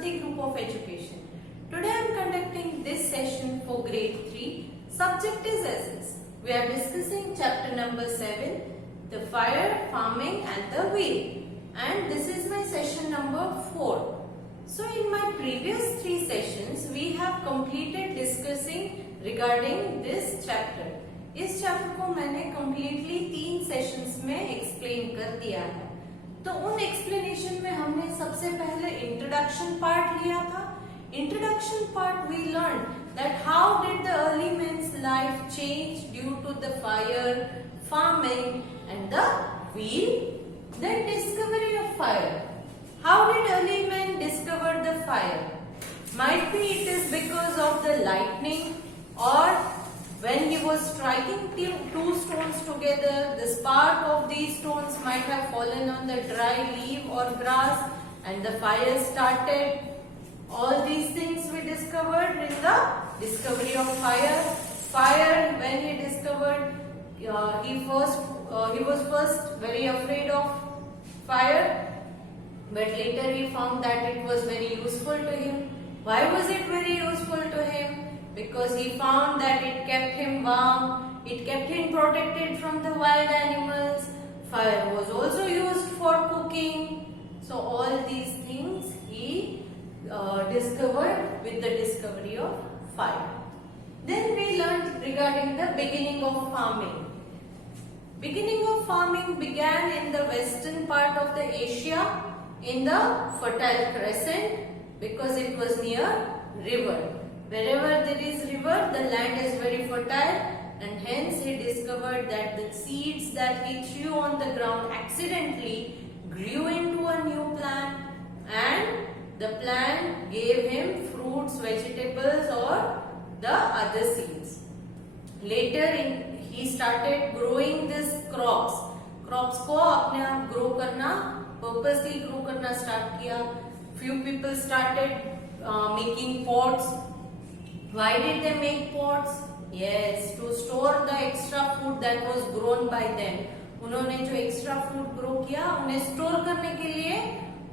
Saraswati Group of Education. Today I am conducting this session for grade 3. Subject is essence. We are discussing chapter number 7, the fire, farming and the wheel. And this is my session number 4. So in my previous 3 sessions, we have completed discussing regarding this chapter. इस chapter को मैंने completely 3 sessions में explain कर दिया है. तो उन explanation में हमने सबसे पहले इंट्रोडक्शन पार्ट लिया था. Introduction part we learn that how did the early men's life change due to the fire, farming and the wheel. Then discovery of fire. How did early men discover the fire? Might be it is because of the lightning, or when he was striking two stones together, the spark of these stones might have fallen on the dry leaf or grass and the fire started. All these things we discovered in the discovery of fire. Fire, when he discovered, he was first very afraid of fire, but later he found that it was very useful to him. Why was it very useful to him? Because he found that it kept him warm, it kept him protected from the wild animals. Fire was also used for cooking. So all these things he discovered with the discovery of fire. Then we learned regarding the beginning of farming. Beginning of farming began in the western part of the Asia, in the Fertile Crescent, because it was near river. Wherever there is river, the land is very fertile, and hence he discovered that the seeds that he threw on the ground accidentally grew into a new plant, and the plant gave him fruits, vegetables or the other seeds. Later he started growing these crops. Crops को अपने आप grow करना, purposely grow करना start किया. Few people started making pots. Why did they make pots? Yes, to store the extra food that was grown by them. उन्होंने जो extra food grow किया, उन्हें store करने के लिए,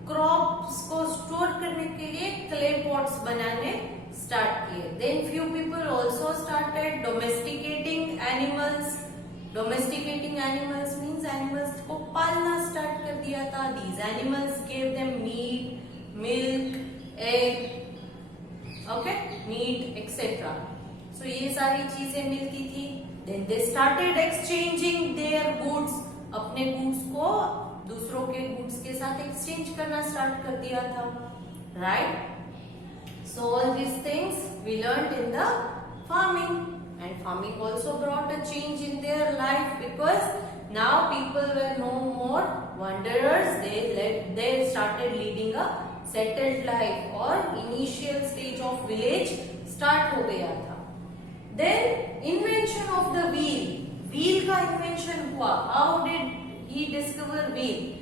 crops को store करने के लिए clay pots बनाने start किए. Then few people also started domesticating animals. Domesticating animals means animals को पालना start कर दिया था. These animals gave them meat, milk, egg, okay, meat, etc. So ये सारी चीजें मिलती थी. Then they started exchanging their goods. अपने goods को दूसरों के goods के साथ exchange करना start कर दिया था, right? So all these things we learned in the farming, and farming also brought a change in their life, because now people were no more wanderers. They started leading a settled life, or initial stage of village start हो गया था. Then invention of the wheel. Wheel का invention हुआ. How did he discover wheel?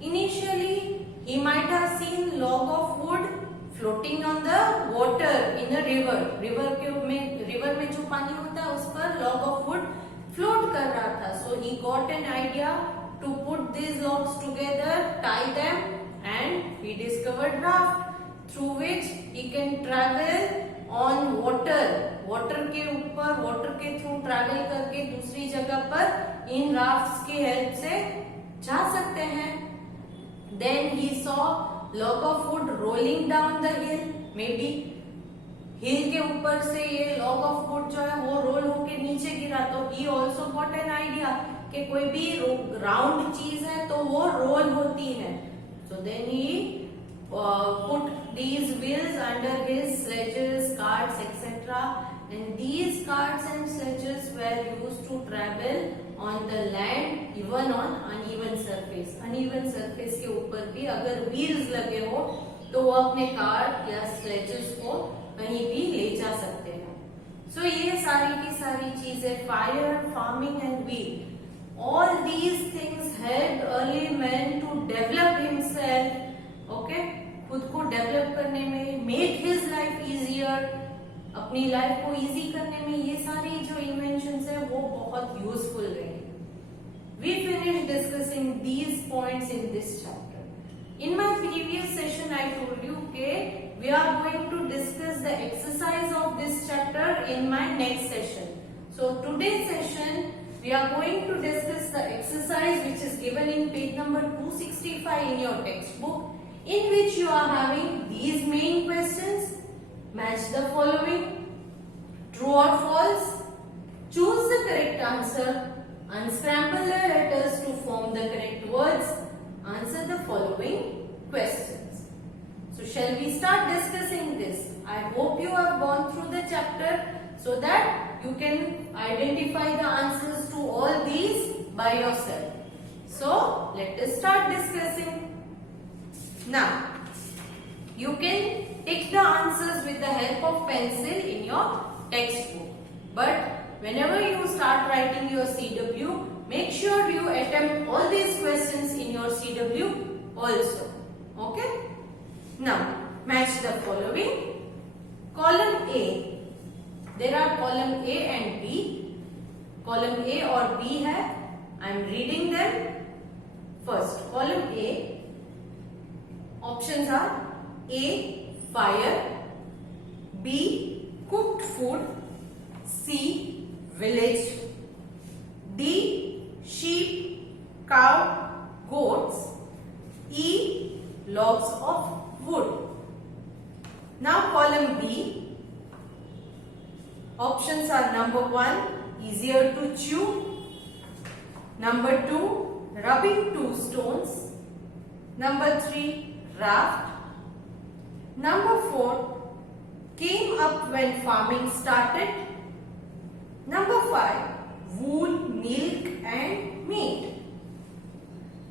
Initially he might have seen log of wood floating on the water in a river. River में जो पानी होता है उस पर log of wood float कर रहा था. So he got an idea to put these logs together, tie them, and he discovered raft, through which he can travel on water. Water के ऊपर, water के through travel करके दूसरी जगह पर इन rafts की help से जा सकते हैं. Then he saw log of wood rolling down the hill. Maybe हिल के ऊपर से ये log of wood जो है वो रोल होके नीचे गिरा. तो he also got an idea कि कोई भी राउंड चीज है तो वो रोल होती है. So then he put these wheels under his sledges, carts, etc. And these carts and sledges were used to travel on the land, even on uneven surface. Uneven surface के ऊपर भी अगर wheels लगे हो तो वो अपने cart या sledges को कहीं भी ले जा सकते हैं. So ये सारी की सारी चीजें, fire, farming and wheel, all these things helped early man to develop himself, okay, खुद को develop करने में, make his life easier, अपनी life को easy करने में ये सारी जो inventions है वो बहुत useful रहे. We finished discussing these points in this chapter. In my previous session I told you कि we are going to discuss the exercise of this chapter in my next session. So today's session we are going to discuss the exercise which is given in page number 265 in your textbook, in which you are having these main questions. Match the following, true or false, choose the correct answer, unscramble the letters to form the correct words, answer the following questions. So shall we start discussing this? I hope you have gone through the chapter so that you can identify the answers to all these by yourself. So let us start discussing. Now, you can take the answers with the help of pencil in your textbook. But whenever you start writing your CW, make sure you attempt all these questions in your CW also. Okay? Now, match the following. Column A. There are column A and B. Column A or B hai. I am reading them. First, column A. Options are A. Fire, B. Cooked food, C. Village, D. Sheep, cow, goats, E. Logs of wood. Now column B. Options are number 1, easier to chew, number 2, rubbing two stones, number 3, raft, number 4, came up when farming started, number 5, wool, milk and meat.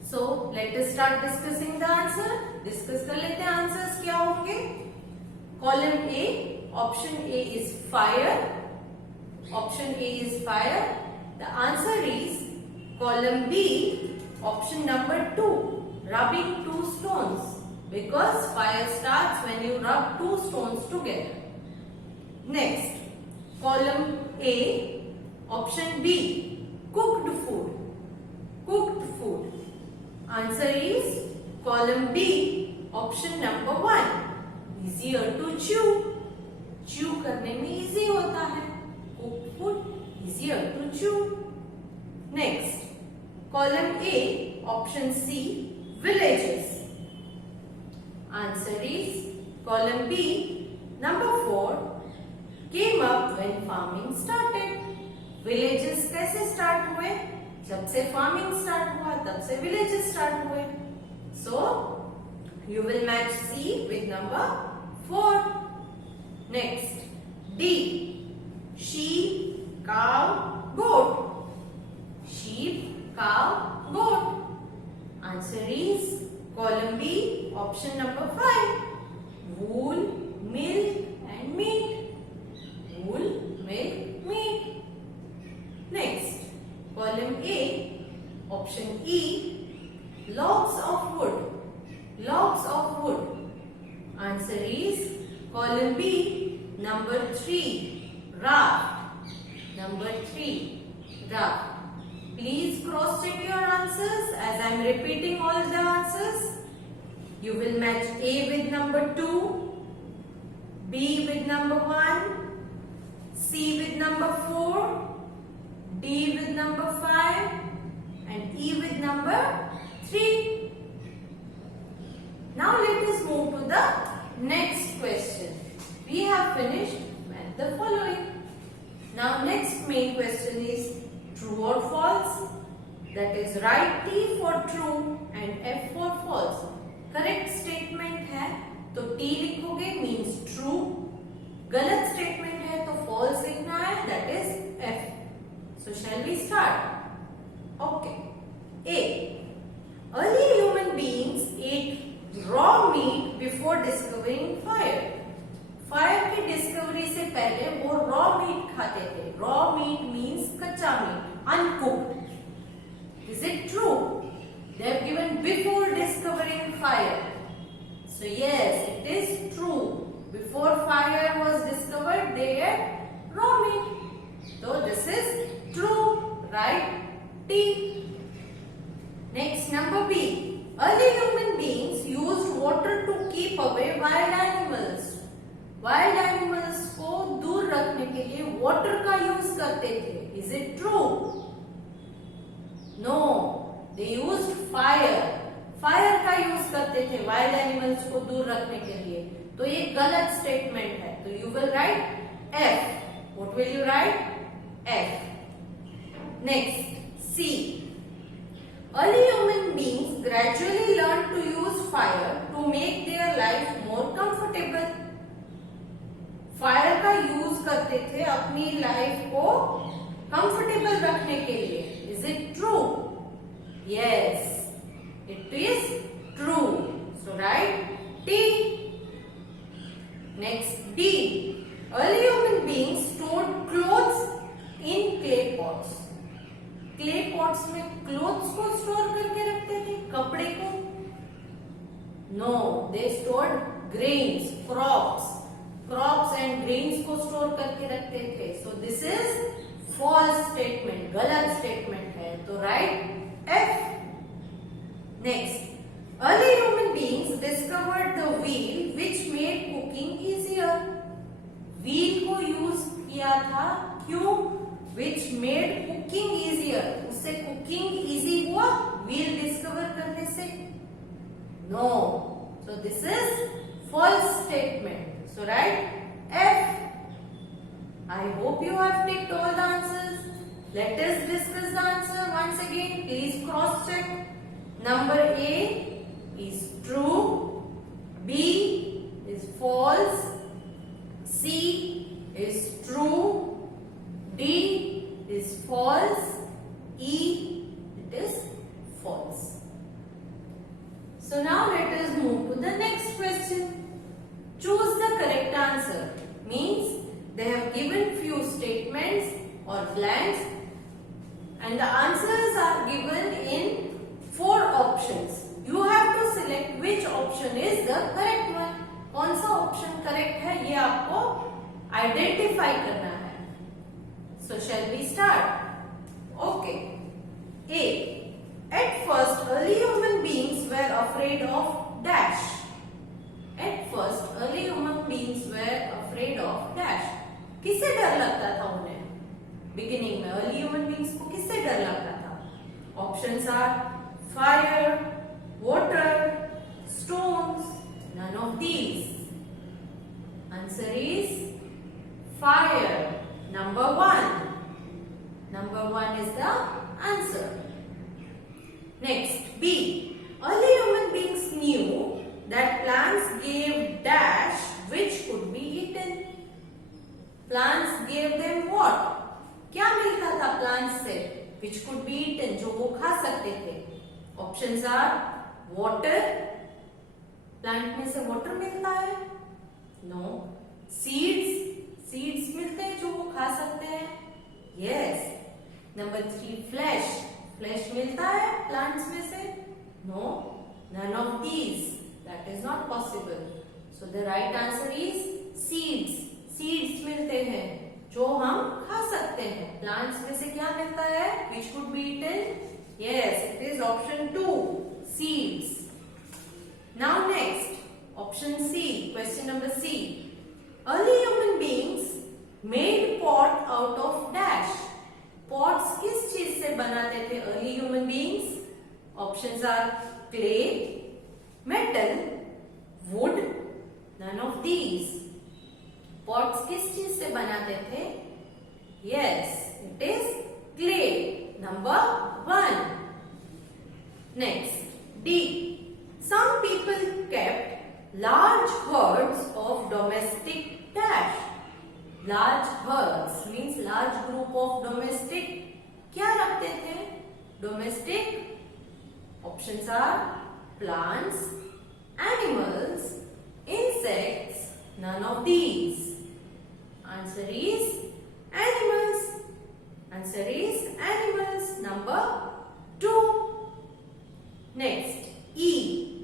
So let us start discussing the answer. Discuss कर लेते हैं answers क्या होंगे. Column A, option A is fire. Option A is fire. The answer is column B, option number 2, rubbing two stones. Because fire starts when you rub two stones together. Next, column A, option B, cooked food. Cooked food. Answer is column B, option number 1, easier to chew. Chew करने में easy होता है. Cooked food, easier to chew. Next, column A, option C, villages. Answer is column B, number 4, came up when farming started. Villages कैसे start हुए? जब से farming start हुआ तब से villages start हुए. So you will match C with number 4. Next, D, sheep, cow, goat. Sheep, cow, goat. Answer is column B, option number 5, wool, milk and meat. Wool, milk, meat. Next, column A, option E, logs of wood. Logs of wood. Answer is column B, number 3, raft. Number 3, raft. Please cross check your answers as I am repeating all the answers. You will match A with number 2, B with number 1, C with number 4, D with number 5 and E with number 3. Now let us move to the next question. We have finished with the following. Now next main question is true or false. That is write T for true and F for false. Correct statement है तो T लिखोगे means true. गलत statement है तो false लिखना है, that is F. So shall we start? Okay. A. Early human beings ate raw meat before discovering fire. Fire की discovery से पहले वो raw meat खाते थे. Raw meat means कच्चा meat, uncooked. Is it true? They have given before discovering fire. So yes, it is true. Before fire was discovered, they ate raw meat. So this is true. Right? T. Next, number B. Early human beings used water to keep away wild animals. Wild animals को दूर रखने के लिए water का use करते थे. Is it true? No, they used fire. Fire का use करते थे वाइल्ड एनिमल्स को दूर रखने के लिए. तो ये गलत स्टेटमेंट है. तो you will write F. What will you write? F. Next C. Early human beings gradually learned to use fire to make their life more comfortable. Fire का यूज करते थे अपनी लाइफ को कंफर्टेबल रखने के लिए. Is it true? Yes, it is true. So write T. Next D. Early human beings stored clothes in clay pots. Clay pots में clothes को स्टोर करके रखते थे, कपड़े को. No, they stored grains, crops and grains को store करके रखते थे. So this is false statement, गलत स्टेटमेंट है. तो write F. Next, early human beings discovered the wheel which made cooking easier. Wheel को यूज किया था, क्यों? Which made cooking easier. उससे कुकिंग इजी हुआ व्हील डिस्कवर करने से. No, so this is false statement. So write F. I hope you have ticked all the answers. Let us discuss the answer once again. Please cross check. Number A is true. B is false. C is true. D is false. E, it is false. So now let us move to the next question. Choose the correct answer. Means they have given few statements or blanks and the answers are given in 4 options. You have to select which option is the correct one. कौन सा option correct है ये आपको identify करना है. So shall we start? Okay. A. At first, early human beings were afraid of dash. At first, early human beings were afraid of dash. किससे डर लगता था उन्हें? Beginning में early human beings को किससे डर लगता था? Options are fire, water, stones. None of these. Answer is fire. Number 1. Number 1 is the answer. Next, B. Early human beings knew that plants gave dash which could be eaten. Plants gave them what? क्या मिलता था plants से? Which could be eaten, जो वो खा सकते थे. Options are water. Plant में से water मिलता है? No. Seeds मिलते हैं जो वो खा सकते हैं. Yes. Number 3, flesh मिलता है plants में से? No. None of these. That is not possible. So the right answer is seeds मिलते हैं जो हम खा सकते हैं. Plants में से क्या मिलता है? Which could be eaten? Yes, it is option 2, seeds. Now next, option C, question number C. Early human beings made pot out of dash. Pots किस चीज से बनाते थे early human beings? Options are clay, metal, wood. None of these. Pots किस चीज से बनाते थे? Yes, it is clay. Number 1. Next, D. Some people kept large herds of domestic dash. Large herds means large group of domestic. क्या रखते थे? Domestic. Options are plants, animals, insects. None of these. Answer is animals. Answer is animals. Number 2. Next, E.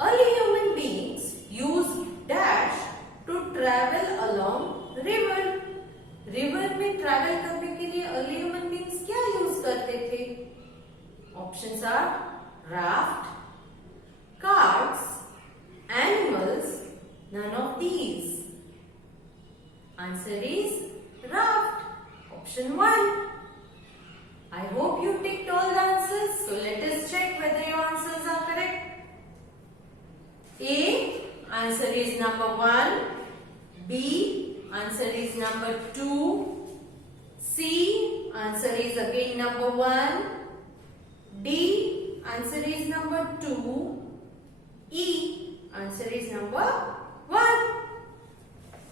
Early human beings used dash to travel along river. River में travel करने के लिए early human beings क्या use करते थे? Options are raft, carts, animals, None of these. Answer is raft. Option 1. I hope you ticked all the answers. So let us check whether your answers are correct. A. Answer is number 1. B. Answer is number 2. C. Answer is again number 1. D. Answer is number 2. E. Answer is number 1.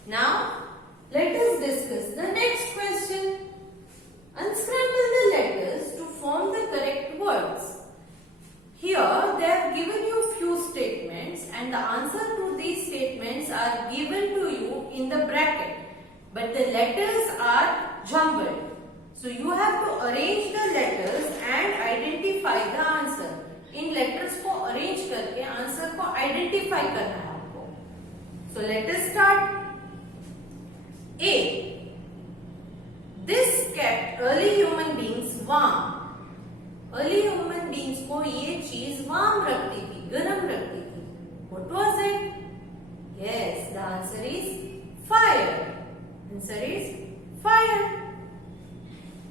Now, let us discuss the next question. Unscramble the letters to form the correct words. Here, they have given you few statements and the answer to these statements are given to you in the bracket. But the letters are jumbled. So, you have to arrange the letters and identify the answer. In letters को arrange करके answer को identify करना है आपको. So, let us start. A. This kept early human beings warm. Early human beings को ये चीज warm रखती थी, गर्म रखती थी. What was it? Yes, the answer is fire. Answer is fire.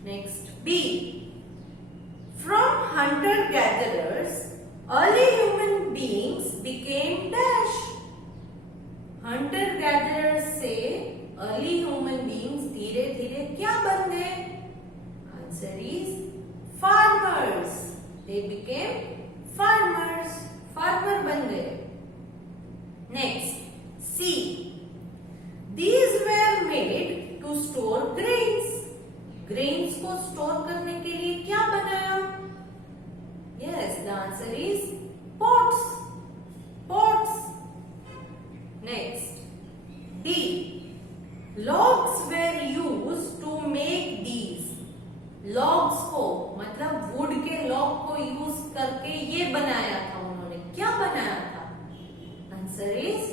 Next, B. From hunter-gatherers, early human beings became dash. Hunter-gatherers से early human beings धीरे धीरे क्या बन गए? Answer is farmers. They became farmers. Farmer बन गए. Next, C. These were made to store grains. Grains को store करने के लिए क्या बनाया? Yes, the answer is pots. Pots. Next, D. Logs were used to make these. Logs को मतलब wood के log को use करके ये बनाया था उन्होंने. क्या बनाया था? Answer is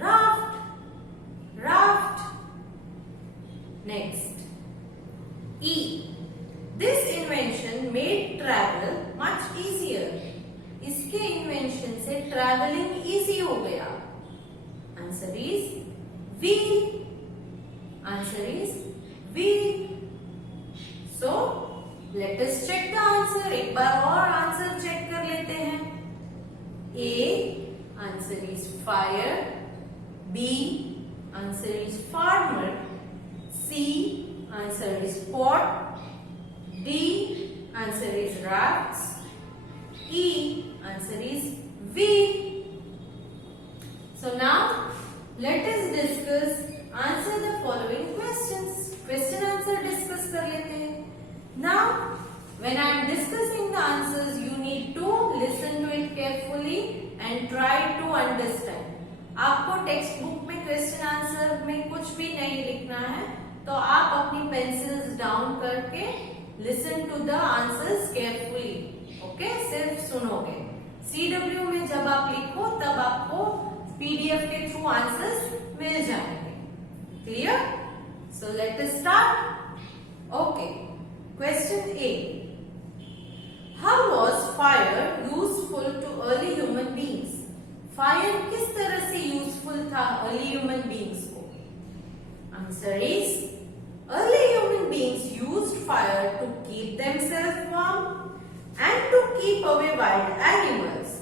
raft. Raft. Next, E. This invention made travel much easier. इसके invention से traveling easy हो गया. Answer is wheel. Answer is wheel. So, let us check the answer. एक बार और answer check कर लेते हैं. A. Answer is fire. B. Answer is farmer. C. Answer is pot. D. Answer is rafts. E. Answer is wheel. So now, let us discuss, answer the following questions. Question answer discuss कर लेते हैं. Now, when I am discussing the answers, you need to listen to it carefully and try to understand. आपको textbook में question answer में कुछ भी नहीं लिखना है, तो आप अपनी पेंसिल्स डाउन करके listen to the answers carefully. Okay, सिर्फ सुनोगे. CW में जब आप लिखो तब आपको PDF के थ्रू आंसर्स मिल जाएंगे. Clear? So let us start. Okay, question A. How was fire useful to early human beings? Fire किस तरह से यूजफुल था अर्ली ह्यूमन बींग्स को? Answer is early human beings used fire to keep themselves warm and to keep away wild animals.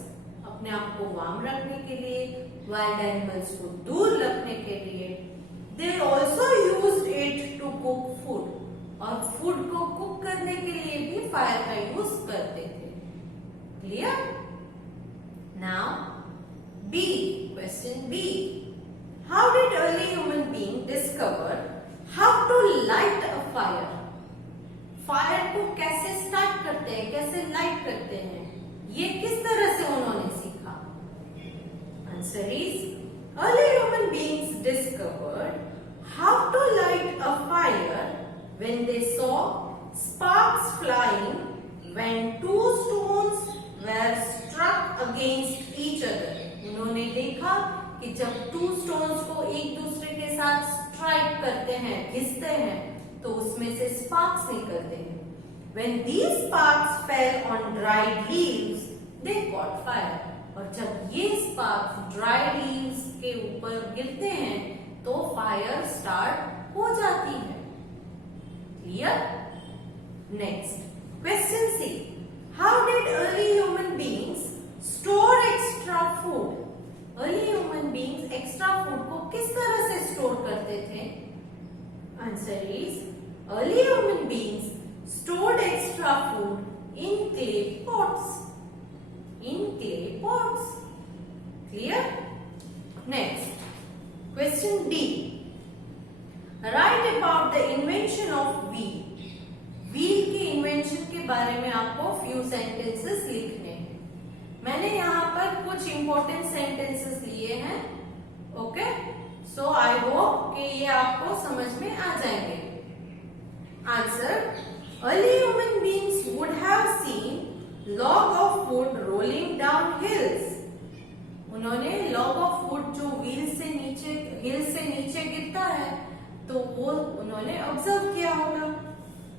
अपने आप को warm रखने के लिए, वाइल्ड एनिमल्स को दूर रखने के लिए. They also used it to cook food. और फूड को कुक करने के लिए भी फायर का यूज करते थे. Clear? Now B. Question B. How did early human being discover how to light a fire? Fire को कैसे स्टार्ट करते हैं, कैसे लाइट करते हैं, ये किस तरह से उन्होंने सीखा? Answer is early human beings discovered how to light a fire when they saw sparks flying when two stones were struck against each other. उन्होंने देखा कि जब टू स्टोन्स को एक दूसरे के साथ स्ट्राइक करते हैं, घिसते हैं, तो उसमें से स्पार्क्स निकलते हैं. When these sparks fell on dried leaves, they caught fire. और जब ये स्पार्क्स ड्राई लीव्स के ऊपर गिरते हैं तो फायर स्टार्ट हो जाती है। Clear? Next question C, how did early human beings store extra food? Early human beings extra food को किस तरह से स्टोर करते थे? Answer is early human beings stored extra food in clay pots. In clay pots. Clear? Next question D, write about the invention of wheel. Wheel के invention के बारे में आपको फ्यू सेंटेंसेस लिखने हैं। मैंने यहाँ पर कुछ इंपॉर्टेंट सेंटेंसेस लिए हैं। ओके, सो आई होप कि ये आपको समझ में आ जाएंगे। Answer, early human beings would have seen log of would rolling down hills. उन्होंने लॉग ऑफ वुड जो हिल से नीचे गिरता है तो वो उन्होंने ऑब्जर्व किया होगा।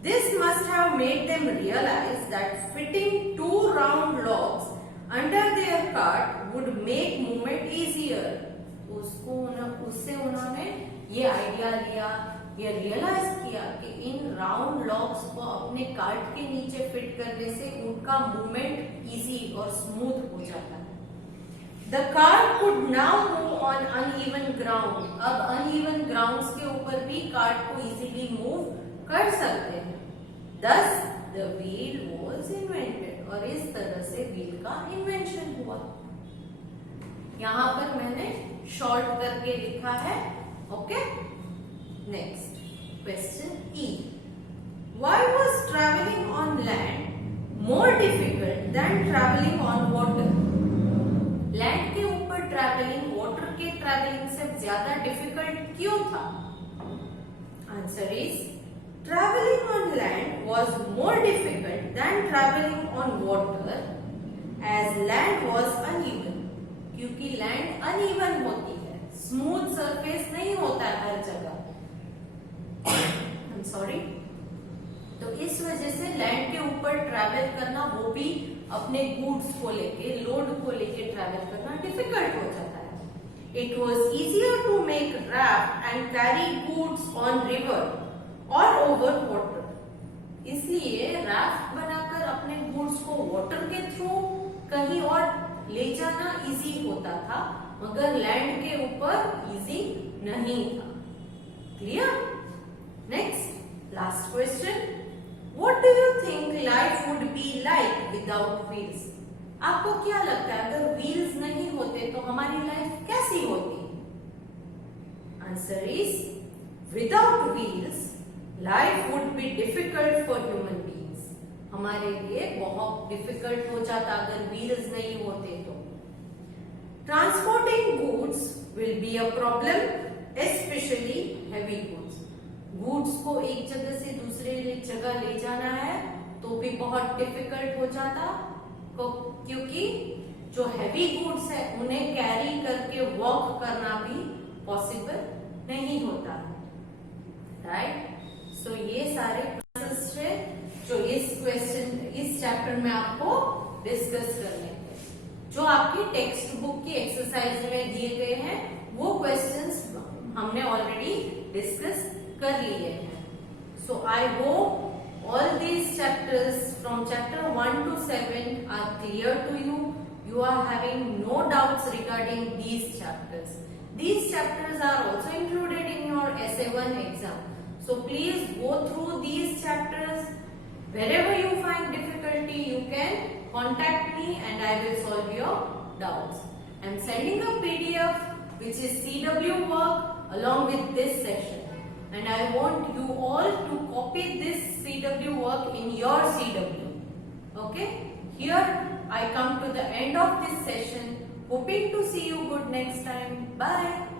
This must have made them realize that fitting two round logs under their cart would make movement easier. उससे उन्होंने ये आइडिया लिया, ये रियलाइज किया कि इन राउंड लॉग्स को अपने कार्ट के नीचे फिट करने से उनका मूवमेंट इजी और स्मूथ हो जाता है। The cart could now move on uneven ground. अब uneven grounds के ऊपर भी कार्ट को इजीली मूव कर सकते हैं। Thus the wheel was invented. और इस तरह से व्हील का इन्वेंशन हुआ। यहां पर मैंने शॉर्ट करके लिखा है। Okay, next question E, why was traveling on land more difficult than traveling on water? Land के ऊपर ट्रैवलिंग वाटर के ट्रैवलिंग से ज्यादा डिफिकल्ट क्यों था? Answer is, traveling on land was more difficult than traveling on water as land was uneven. क्योंकि land uneven होती है, स्मूथ सरफेस नहीं होता है हर जगह। I'm sorry। तो इस वजह से लैंड के ऊपर ट्रैवल करना, वो भी अपने गुड्स को लेके, लोड को लेके ट्रैवल करना डिफिकल्ट हो जाता है। It was easier to make raft and carry goods on river और ओवर वाटर। इसलिए राफ्ट बनाकर अपने गुड्स को वाटर के थ्रू कहीं और ले जाना इजी होता था, मगर लैंड के ऊपर इजी नहीं था। Clear? Next last question, what do you think life would be like without wheels? आपको क्या लगता है अगर व्हील्स नहीं होते तो हमारी लाइफ कैसी होती? Answer is, without wheels life would be difficult for human beings. हमारे लिए बहुत डिफिकल्ट हो जाता अगर व्हील्स नहीं होते तो। Transporting goods will be a problem, specially heavy goods. Goods को एक जगह से दूसरे जगह ले जाना है तो भी बहुत डिफिकल्ट हो जाता, क्योंकि जो हैवी गुड्स है उन्हें कैरी करके वॉक करना भी पॉसिबल नहीं होता है। राइट? सो ये सारे प्रोसेस है जो इस चैप्टर में आपको डिस्कस करने हैं। जो आपकी टेक्स्ट बुक की एक्सरसाइज में दिए गए हैं वो क्वेश्चंस हमने ऑलरेडी डिस्कस कर लिए हैं। So I hope all these chapters from chapter 1 to 7 are clear to you. You are having no doubts regarding these chapters. These chapters are also included in your SA1 exam. So please go through these chapters. Wherever you find difficulty, you can contact me and I will solve your doubts. I am sending a PDF which is CW work along with this session. And I want you all to copy this CW work in your CW. Okay? Here I come to the end of this session. Hoping to see you good next time. Bye.